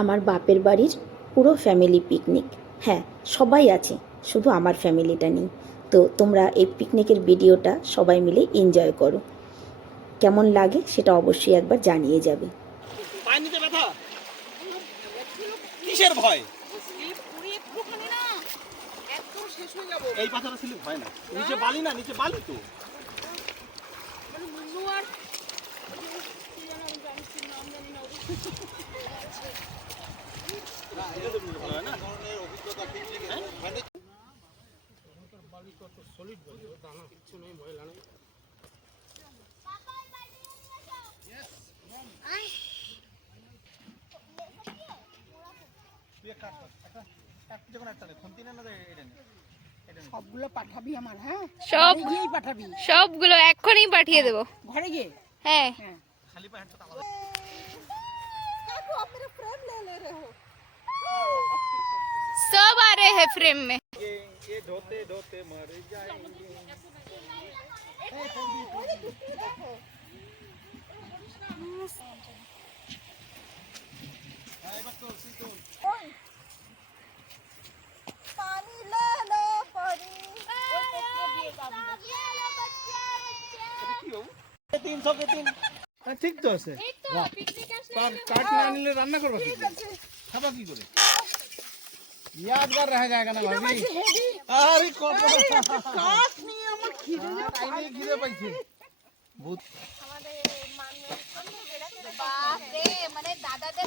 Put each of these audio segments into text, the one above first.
আমার বাপের বাড়ির পুরো ফ্যামিলি পিকনিক হ্যাঁ সবাই আছে শুধু আমার ফ্যামিলিটা নেই। তো তোমরা এই পিকনিকের ভিডিওটা সবাই মিলে এনজয় করো। কেমন লাগে সেটা অবশ্যই একবার জানিয়ে যাবে। ব্যথা? কিসের ভয়? এই পাথরটা স্লিপ হয় না। নিচে বালি না নিচে বালি তো। সবগুলো পাঠাবি আমার হ্যাঁ? সব পাঠাবি। সবগুলো এক্ষুনি পাঠিয়ে দেবো। ঘরে গিয়ে? হ্যাঁ। হ্যাঁ। खाली पैंट तो आप मेरा फ्रेम ले ले रहे हो। सब आ रहे हैं फ्रेम में। ये ये धोते धोते मर जाएँगे। तीन सौ के तीन। হ্যাঁ, ঠিক তো আছে। কাঠ নিলে রান্না করব কি খাবা কি করে? ইয়াদগার রাখা না ভাবি? আরে কত মানে দাদাদের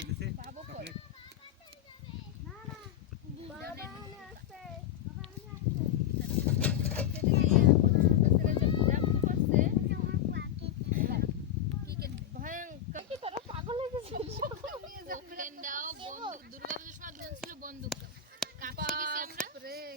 দুর্গাপুজোর সময় দুজন ছিল বন্দুক দাও কাঁপতে গেছি আমরা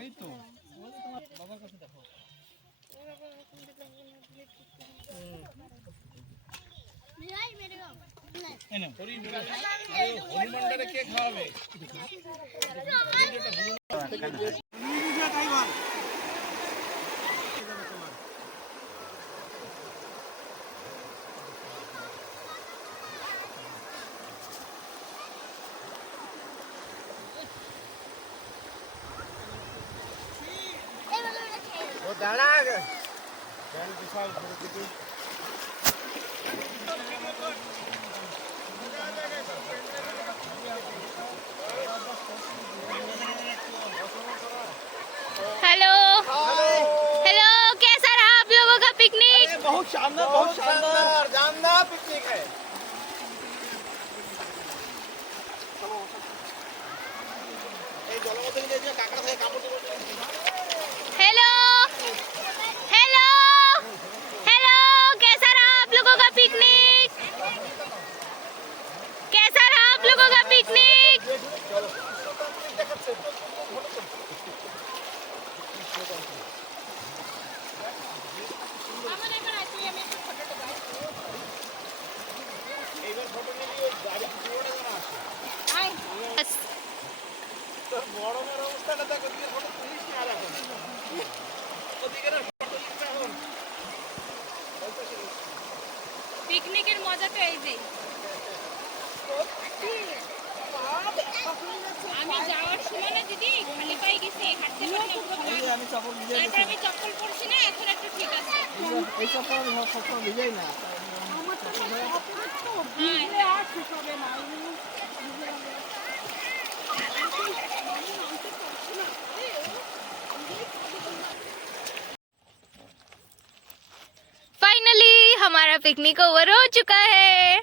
এই তো। বাবার কাছে দেখো হনুমানটারে কে খাওয়াবে हेलो हेलो कैसा रहा आप लोगों का पिकनिक बहुत शानदार बहुत शानदार जानदार पिकनिक है এই জলমধ্যে গিয়ে যে কাঁকড়া থাকে কাপড় আমি যাওয়ার সময় না দিদি খালি পায়ে গেছি হাঁটতে পারি আমি ভিজে তারপর আমি চপ্পল পরছি না এখন একটু ঠিক আছে। এই চপ্পল সবসময় ভিজাই না। হ্যাঁ पिकनिक ओवर हो चुका है।